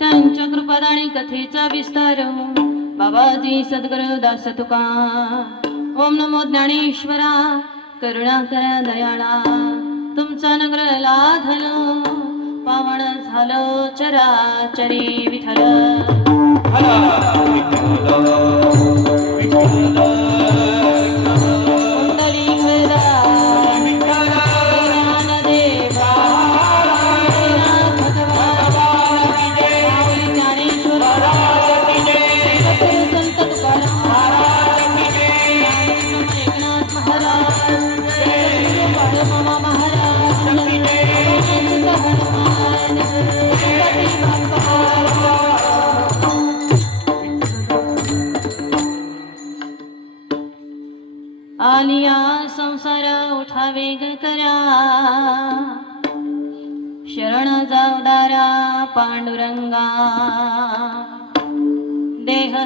त्यांच्या कृपादाणी कथेचा विस्तार. बाबाजी सद्गुरु दास तुका. ओम नमो ज्ञानेश्वरा. करुणा करा दयाळा. तुमचा नगर लाधल. पावण झालं चराचरी विठ्ठल.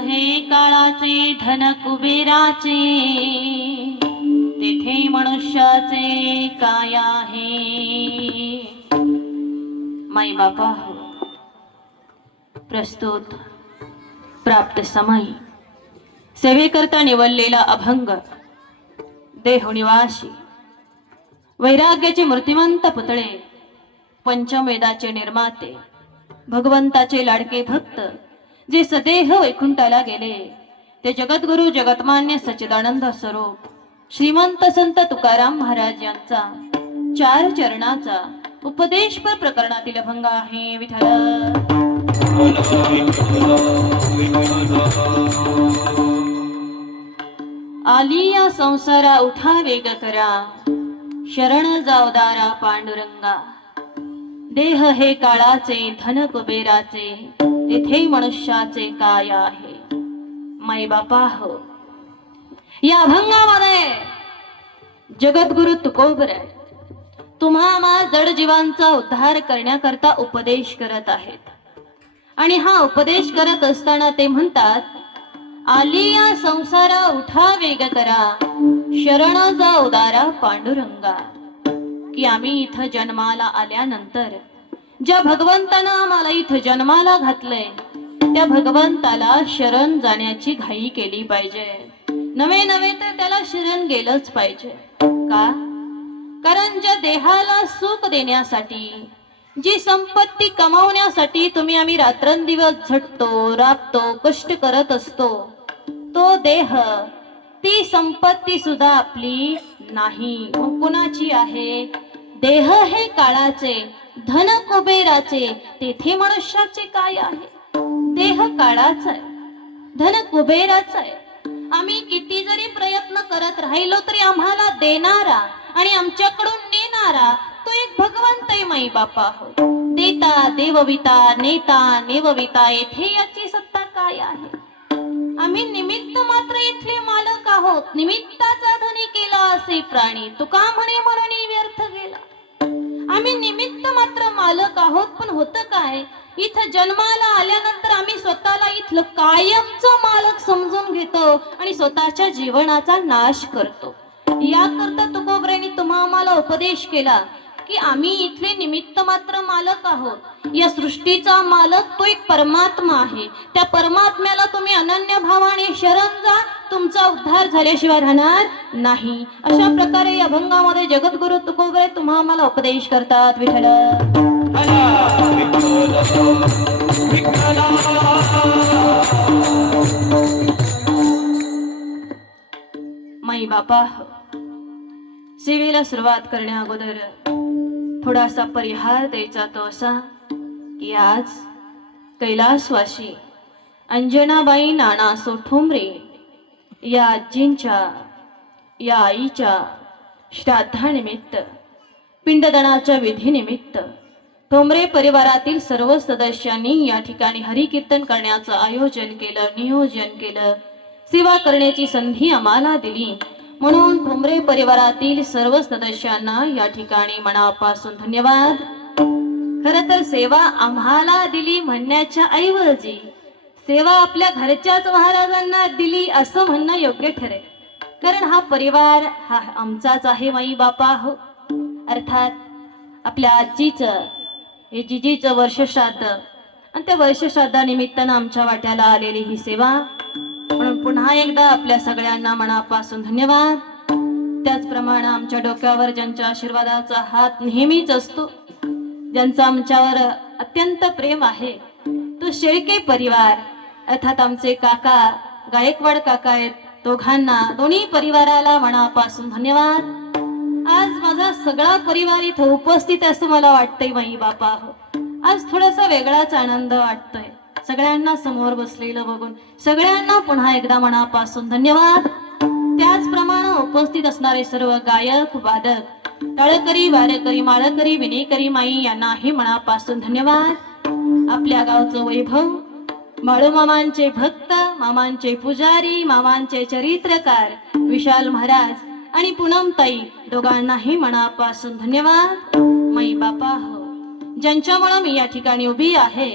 हे काळाचे धन कुबेराचे तेथे मनुष्याचे काय आहे? माई बाबा प्रस्तुत प्राप्त समय. सेवेकरता निवडलेला अभंग देहनिवासी. वैराग्याचे मूर्तिमंत पुतळे पंचमेदाचे निर्माते भगवंताचे लाडके भक्त जे सदेह वैकुंठाला गेले. ते जगद्गुरु जगतमान्य सच्चिदानंद स्वरूप श्रीमंत संत तुकाराम महाराज यांचा चार चरणाचा उपदेशपर प्रकरणातील अभंग आहे विठ्ठल. आली या संसारा उठा वेग करा. शरण जावदारा पांडुरंगा. देह हे काळाचे धन कुबेराचे. तेथे मनुष्याचे काय आहे? माई बापा हो. या अभंगामध्ये जगद्गुरु तुकोबर तुम्हा मा जड जीवांचा उद्धार करण्याकरता उपदेश करत आहेत. आणि हा उपदेश करत असताना ते म्हणतात आली या संसारा उठा वेग करा शरण जा उदारा पांडुरंगा. की आम्ही इथं जन्माला आल्यानंतर ज्या भगवंतानं आम्हाला इथं जन्माला घातलंय त्या भगवंताला शरण जाण्याची घाई केली पाहिजे. नवे नवे तर त्याला शरण गेलंच पाहिजे. का? कारण ज्या देहाला सुख देण्यासाठी जी संपत्ती कमावण्यासाठी तुम्ही आम्ही रात्रंदिवस झटतो राबतो कष्ट करत असतो तो देह ती संपत्ती सुद्धा आपली नाही. मग कुणाची आहे? देह हे काळाचे धन कुबेराचे तेथे मनुष्याचे काय आहे? देह काळाचा आहे धन कुबेराचा आहे. आम्ही किती जरी प्रयत्न करत राहिलो तरी आम्हाला देणारा आणि आमच्याकडून नेणारा तो एक भगवंत माई बापा हो देता देवविता नेता नेवविता येथे याची सत्ता काय आहे? आम्ही निमित्त मात्र इथले मालक आहोत. निमित्ताचा धनी केला असे प्राणी. तुका म्हणे म्हणून आम्ही निमित्त मात्र मालक आहोत पण होतं काय? इथं जन्माला आल्यानंतर आम्ही स्वतःला इथलं कायमचं मालक समजून घेतो आणि स्वतःच्या जीवनाचा नाश करतो. याकरता तुकोबरेने तुम्हा आम्हाला उपदेश केला की आम्ही इथले निमित्त मात्र मालक आहोत. या सृष्टीचा मालक तो एक परमात्मा आहे. त्या परमात्म्याला तुम्ही अनन्य भावाने शरण जा. तुमचा उद्धार झाल्याशिवाय राहणार नाही. अशा प्रकारे या अभंगामध्ये जगद्गुरु तुकोबरे तुम्हा आम्हाला उपदेश करतात विठ्ठल. माई बापा सेवेला सुरुवात करण्या अगोदर थोडासा परिहार द्यायचा तो असा की आज कैलासवाशी अंजनाबाई नाना सोठुंबरे या आजींच्या या आईच्या श्राद्धानिमित्त पिंडदानाच्या विधीनिमित्त ठोंबरे परिवारातील सर्व सदस्यांनी या ठिकाणी हरिकीर्तन करण्याचं आयोजन केलं नियोजन केलं. सेवा करण्याची संधी आम्हाला दिली. म्हणून ठोंबरे परिवारातील सर्व सदस्यांना या ठिकाणी मनापासून धन्यवाद. खर तर सेवा आम्हाला दिली म्हणण्याच्या ऐवजी सेवा आपल्या घरच्याच महाराजांना दिली असं म्हणणं योग्य ठरेल. कारण हा परिवार हा आमचाच आहे माई बापा हो. अर्थात आपल्या आजीचं हे जिजीचं वर्ष श्राद्ध आणि त्या वर्ष श्राद्धानिमित्तानं आमच्या वाट्याला आलेली ही सेवा पुन्हा एकदा आपल्या सगळ्यांना मनापासून धन्यवाद. त्याचप्रमाणे आमच्या डोक्यावर ज्यांच्या आशीर्वादाचा हात नेहमीच असतो ज्यांचा आमच्यावर अत्यंत प्रेम आहे तो शेळके परिवार अर्थात आमचे काका गायकवाड काका आहेत दोघांना दोन्ही परिवाराला मनापासून धन्यवाद. आज माझा सगळा परिवार इथं उपस्थित असं मला वाटतंय माई बापा हो आज थोडासा वेगळाच आनंद वाटतोय. सगळ्यांना समोर बसलेलं बघून सगळ्यांना पुन्हा एकदा मनापासून धन्यवाद. त्याचप्रमाणे उपस्थित असणारे सर्व गायक वादक तळकरी वारकरी माळकरी विनेकरी माई यांनाही मनापासून धन्यवाद. आपल्या गावचं वैभव माळूमामांचे भक्त मामांचे पुजारी मामांचे चरित्रकार विशाल महाराज आणि पूनमताई दोघांनाही मनापासून धन्यवाद. मै बापा हो ज्यांच्यामुळं मी या ठिकाणी उभी आहे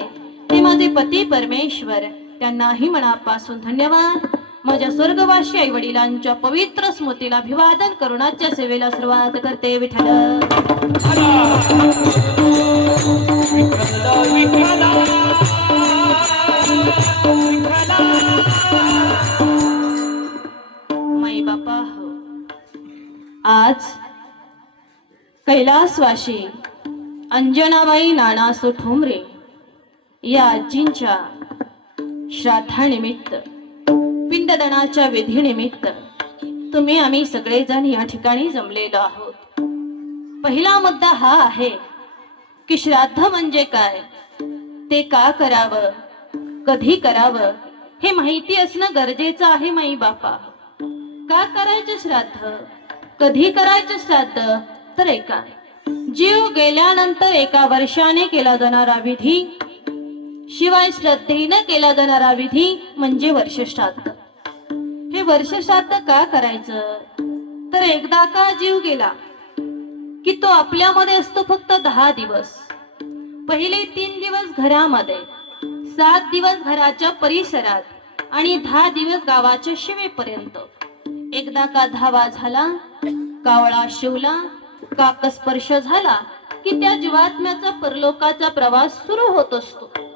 ते माझे पती परमेश्वर त्यांनाही मनापासून धन्यवाद. माझ्या स्वर्गवासी आई वडिलांच्या पवित्र स्मृतीला अभिवादन करुणाच्या सेवेला सुरुवात करते विठ्ठल. माई बापा हो. आज कैलासवाशी अंजनाबाई नाना ठोंबरे या आजींच्या श्राद्धानिमित्त पिंडदानाच्या विधीनिमित्त तुम्ही आम्ही सगळेजण या ठिकाणी जमलेलो आहोत. पहिला मुद्दा हा आहे की श्राद्ध म्हणजे काय? ते का करावं? कधी करावं? हे माहिती असणं गरजेचं आहे माई बापा. का करायचं श्राद्ध? कधी करायचं श्राद्ध? तर एका जीव गेल्यानंतर एका वर्षाने केला जाणारा विधी शिवाय श्रद्धेनं केला जाणारा विधी म्हणजे वर्षश्राद्ध हे वर्षश्राद्ध का करायचं? तर एकदा का जीव गेला की तो आपल्यामध्ये असतो फक्त दहा दिवस. पहिले तीन दिवस घरामध्ये सात दिवस घराच्या परिसरात आणि दहा दिवस गावाच्या शिवेपर्यंत. एकदा का धावा झाला कावळा शिवला काकस्पर्श झाला की त्या जीवात्म्याचा परलोकाचा प्रवास सुरू होत असतो.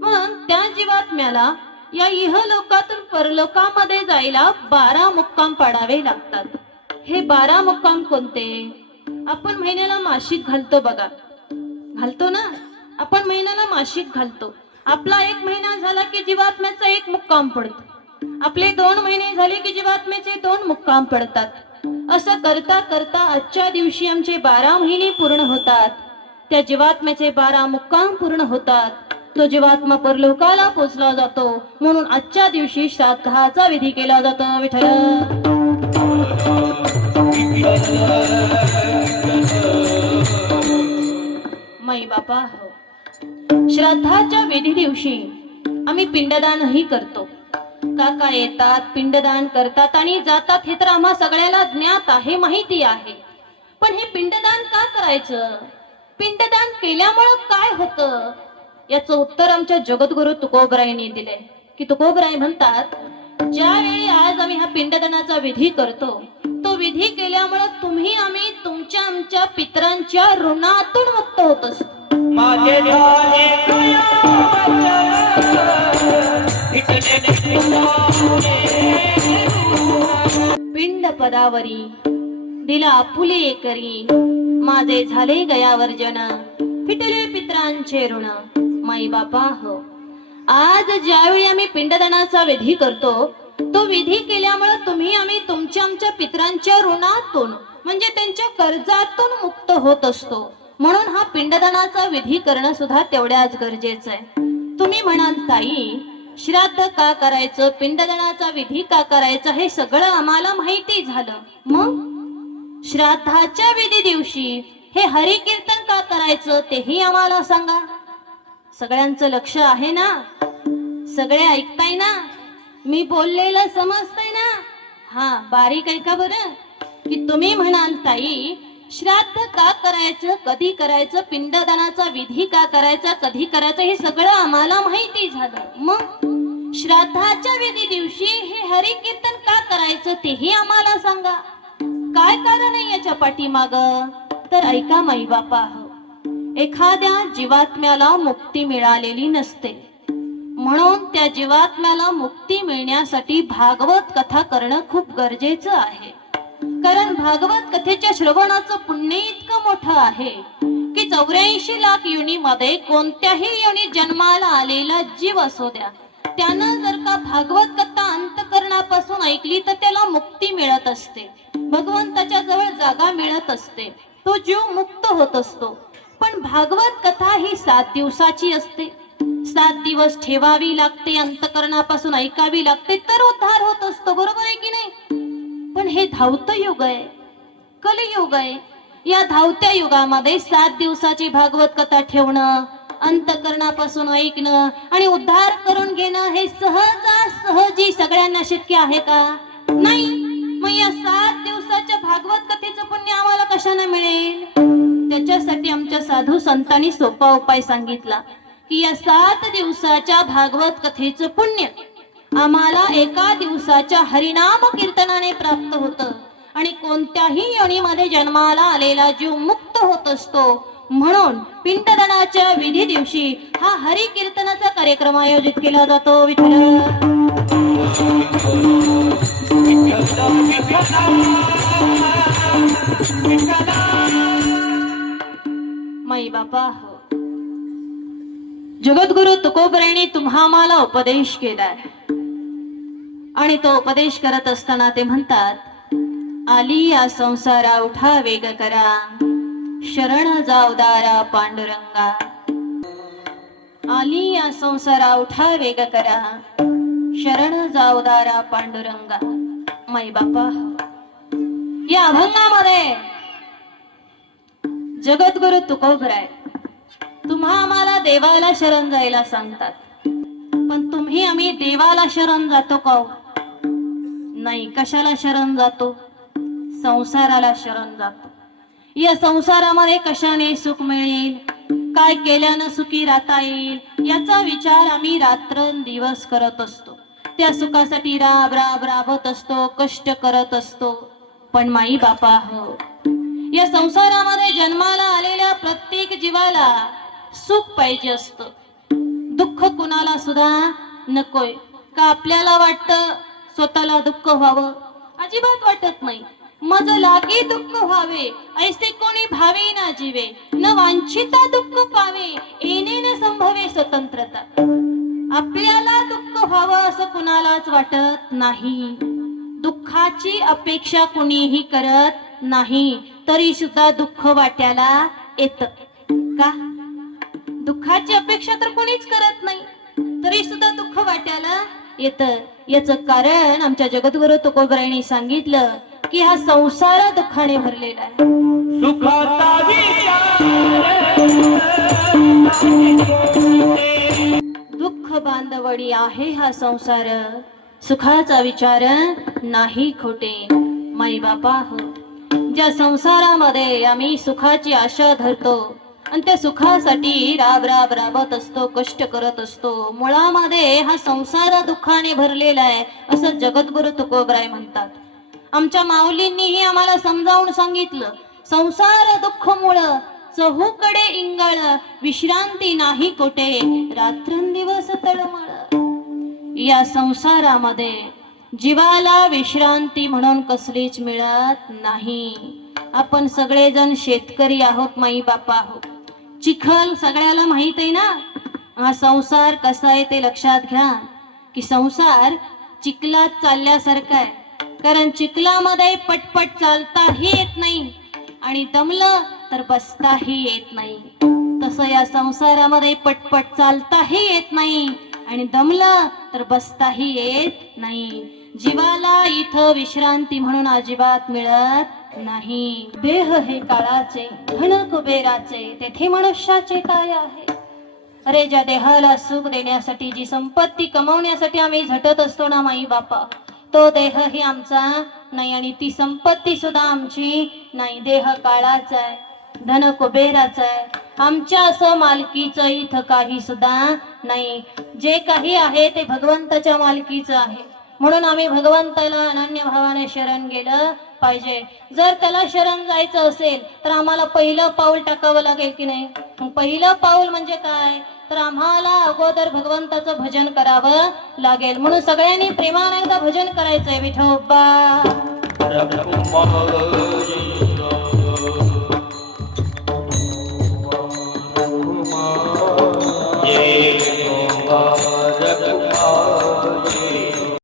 मग त्या जीवात्म्याला या इहलोकातून परलोकामध्ये जायला बारा मुक्काम पाडावे लागतात. हे बारा मुक्काम कोणते? आपण महिन्याला मासिक घालतो बघा. घालतो ना? आपण महिन्याला मासिक घालतो. आपला एक महिना झाला की जीवात्म्याचा एक मुक्काम पडतो. आपले दोन महिने झाले की जीवात्म्याचे दोन मुक्काम पडतात. असं करता करता आजच्या दिवशी आमचे बारा महिने पूर्ण होतात. त्या जीवात्म्याचे बारा मुक्काम पूर्ण होतात. तो जीवात्मा परलोकाला पोचला जातो. म्हणून आजच्या दिवशी श्राद्धाचा विधी केला जातो विठ्ठल. बापा हो. श्राद्धाच्या विधी दिवशी आम्ही पिंडदानही करतो. काका येतात पिंडदान करतात आणि जातात हे तर आम्हा सगळ्याला ज्ञात आहे माहिती आहे. पण हे पिंडदान का करायचं? पिंडदान केल्यामुळं काय होतं? याचं उत्तर आमच्या जगद्गुरु तुकोबरायांनी दिले की तुकोबराय म्हणतात ज्यावेळी आज आम्ही हा पिंडदानाचा विधी करतो तो विधी केल्यामुळं तुम्ही आम्ही तुमच्या आमच्या पितरांच्या ऋणातून मुक्त होत असतो. पिंड पदावरी दिला आपुले करी माझे झाले गयावर जन फिटले पित्रांचे ऋण. माई बापा हो. आज ज्यावेळी आम्ही पिंडदानाचा विधी करतो तो विधी केल्यामुळे तुम्ही आम्ही तुमच्या आमच्या पित्रांच्या ऋणातून म्हणजे त्यांच्या कर्जातून मुक्त होत असतो. म्हणून हा पिंडदानाचा विधी करणं सुद्धा तेवढ्याच गरजेचं आहे. तुम्ही म्हणाल ताई श्राद्ध का करायचं? पिंडदानाचा विधी का करायचा? हे सगळं आम्हाला माहिती झालं. मग? श्राद्धाच्या विधी दिवशी हे हरिकीर्तन का करायचं? तेही आम्हाला सांगा. सगळ्यांचं लक्ष आहे ना? सगळे ऐकताय ना? मी बोललेलं समजतंय ना? हा बारीक ऐका बरं? की तुम्ही म्हणाल ताई श्राद्ध का करायचं कधी करायचं पिंडदानाचा विधी का करायचा कधी करायचं हे सगळं आम्हाला माहिती झालं. मग? श्राद्धाच्या विधी दिवशी हे हरिकीर्तन का करायचं तेही आम्हाला सांगा. काय कारण आहे याच्या पाठीमाग? तर ऐका माई बापा एखाद्या जीवात्म्याला मुक्ती मिळालेली नसते. म्हणून त्या जीवात्म्याला मुक्ती मिळण्यासाठी भागवत कथा करणं खूप गरजेचं आहे. कारण भागवत कथेच्या श्रवणाचं पुण्य इतकं मोठं आहे की चौऱ्याऐंशी लाख युनीमध्ये कोणत्याही युनी जन्माला आलेला जीव असू द्या. त्यानं जर का भागवत कथा अंतकरणापासून ऐकली तर त्याला मुक्ती मिळत असते. भगवंताच्या जवळ जागा मिळत असते. तो जीव मुक्त होत असतो. पण भागवत कथा ही सात दिवसाची असते. सात दिवस ठेवावी लागते अंतकरणापासून ऐकावी लागते तर उद्धार होत असतो बरोबर आहे की नाही? पण हे धावतं युग आहे कलयुग आहे. या धावत्या युगामध्ये सात दिवसाची भागवत कथा ठेवणं अंतकरणापासून ऐकणं आणि उद्धार करून घेणं हे सहजासहजी सगळ्यांना शक्य आहे का? नाही. मग या सात दिवसाच्या भागवत कथेचं पुण्य आम्हाला कशाने मिळेल? त्याच्यासाठी आमच्या साधू संतांनी सोपा उपाय सांगितला की या सात दिवसाच्या भागवत कथेचं पुण्य आम्हाला एका दिवसाच्या हरिनाम कीर्तनाने प्राप्त होतं आणि कोणत्याही योनीमध्ये जन्माला आलेला जीव मुक्त होत असतो. म्हणून पिंडदानाच्या विधी दिवशी हा हरी कीर्तनाचा कार्यक्रम आयोजित केला जातो विठ्ठल माई बापा हो. जगद्गुरु तुकोबराने तुम्हा मला उपदेश केलाय. आणि तो उपदेश करत असताना ते म्हणतात आली या संसारा उठा वेग करा. शरण जावदारा पांडुरंगा. आली या संसारा उठा वेग करा. शरण जावदारा पांडुरंगा. माई बापा हो. या अभंगामध्ये जगद्गुरु तुकोबराय तुम्हा आम्हाला देवाला शरण जायला सांगतात. पण तुम्ही आम्ही देवाला शरण जातो का हो? नाही कशाला शरण जातो? संसाराला शरण जातो. या संसारामध्ये कशाने सुख मिळेल? काय केल्यानं सुखी राहता येईल? याचा विचार आम्ही रात्रंदिवस करत असतो. त्या सुखासाठी राब राब राबत असतो कष्ट करत असतो. पण माई बापा हो या संसारामध्ये जन्माला आलेल्या प्रत्येक जीवाला सुख पाहिजे असत. दुःख कुणाला सुद्धा नकोय. का आपल्याला वाटतं स्वतःला दुःख व्हावं? अजिबात वाटत नाही. मज लागे दुःख व्हावे ऐसे कोणी भावे ना जीवे. न वांछिता दुःख पावे येणे न संभवे स्वतंत्रता. आपल्याला दुःख व्हावं असं कुणालाच वाटत नाही. दुःखाची अपेक्षा कुणीही करत नाही. तरी सुद्धा दुःख वाट्याला येत. का? दुःखाची अपेक्षा तर कोणीच करत नाही. तरी सुद्धा दुःख वाट्याला येत. याच कारण आमच्या जगद्गुरु तुकोबरायांनी सांगितलं की हा संसार दुःखाने भरलेला आहे. दुःख बांधवडी आहे हा संसार. सुखाचा विचार नाही खोटे. माई बापा हो. ज्या संसारामध्ये आम्ही सुखाची आशा धरतो. आणि त्या सुखासाठी राब राब राबत असतो कष्ट करत असतो. मुळामध्ये हा संसार दुःखाने भरलेला आहे असं जगद्गुरु तुकोबराय म्हणतात. आमच्या माऊलींनीही आम्हाला समजावून सांगितलं संसार दुःख मुळ चहूकडे इंगळ विश्रांती नाही कोठे रात्रंदिवस तळमळ. या संसारामध्ये जीवाला विश्रांती म्हणून कसलीच मिळत नाही. आपण सगळेजण शेतकरी आहोत माई बापा आहोत. चिखल सगळ्याला माहीत आहे ना? हा संसार कसा आहे ते लक्षात घ्या. की संसार चिखलात चालल्यासारखा आहे. कारण चिखलामध्ये पटपट चालताही येत नाही आणि दमलं तर बसताही येत नाही. तसं या संसारामध्ये पटपट चालताही येत नाही. आणि दमलं तर बसताही येत नाही. जीवाला इथं विश्रांती म्हणून अजिबात मिळत नाही. देह हे काळाचे घन कुबेराचे तेथे मनुष्याचे काय आहे? अरे ज्या देहाला सुख देण्यासाठी जी संपत्ती कमवण्यासाठी आम्ही झटत असतो ना माई बापा तो देह ही आमचा नाही आणि ती संपत्ती सुद्धा आमची नाही. देह काळाचा आहे. धन कुबेराच आहे. आमच्या असं मालकीचं इथं काही सुद्धा नाही. जे काही आहे ते भगवंताच्या मालकीचं आहे. म्हणून आम्ही भगवंताला अनन्य भावाने शरण गेलं पाहिजे. जर त्याला शरण जायचं असेल तर आम्हाला पहिलं पाऊल टाकावं लागेल की नाही? पहिलं पाऊल म्हणजे काय? तर आम्हाला अगोदर भगवंताचं भजन करावं लागेल. म्हणून सगळ्यांनी प्रेमाने एकदा भजन करायचंय विठोबा. Amen.